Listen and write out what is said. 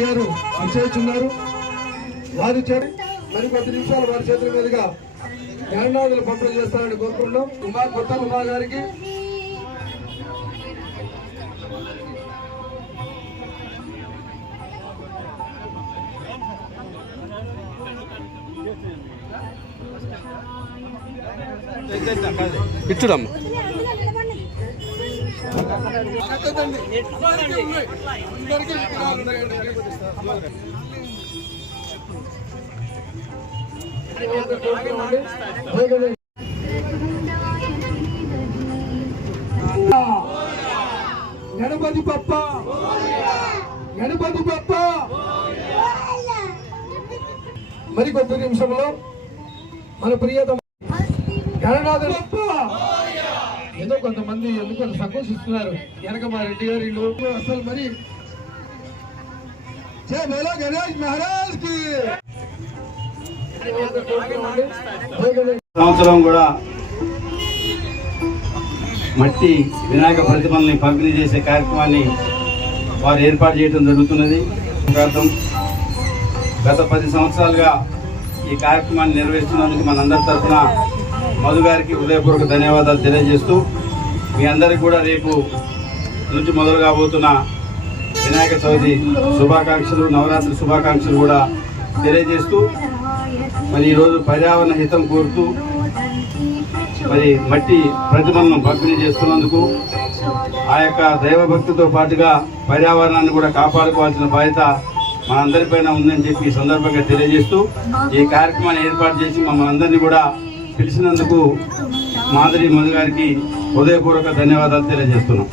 ఇస్తున్నారు వారి చేతి మరి కొద్ది నిమిషాలు వారి చేతుల మీదుగా జ్ఞానాదులు పంపిణీ చేస్తారని కోరుకుంటున్నాం. కుమార్ కొత్త కుమార్ గారికి. ఇచ్చుడమ్మా. గణపతి పప్ప! గణపతి పప్ప! మరి కొద్ది నిమిషంలో మన ప్రియతమ గణనాథ పప్ప! కొంతమంది ఎందుకు అంత సంకోచిస్తున్నారు. వెనక మా రెడ్డి గారు వీళ్ళు అసలు మరి గణేష్ మహారాజ్కి. సంవత్సరం కూడా మట్టి వినాయక ప్రతిమల్ని పంపిణీ చేసే కార్యక్రమాన్ని వారు ఏర్పాటు చేయడం జరుగుతున్నది. అర్థం గత పది సంవత్సరాలుగా ఈ కార్యక్రమాన్ని నిర్వహిస్తున్నందుకు మనందరి తరఫున మధు గారికి హృదయపూర్వక ధన్యవాదాలు తెలియజేస్తూ మీ అందరికీ కూడా రేపు నుంచి మొదలు కాబోతున్న వినాయక చవితి శుభాకాంక్షలు నవరాత్రి శుభాకాంక్షలు కూడా తెలియజేస్తూ మరి ఈరోజు పర్యావరణ హితం కోరుతూ మరి మట్టి ప్రతిమలను పంపిణీ చేస్తున్నందుకు ఆ యొక్క దైవభక్తితో పాటుగా పర్యావరణాన్ని కూడా కాపాడుకోవాల్సిన బాధ్యత మా అందరిపైన ఉందని చెప్పి ఈ సందర్భంగా తెలియజేస్తూ ఈ కార్యక్రమాన్ని ఏర్పాటు చేసి మమ్మల్ని అందరినీ కూడా పిలిచినందుకు మాధురి మధు గారికి హృదయపూర్వక ధన్యవాదాలు తెలియజేస్తున్నాం.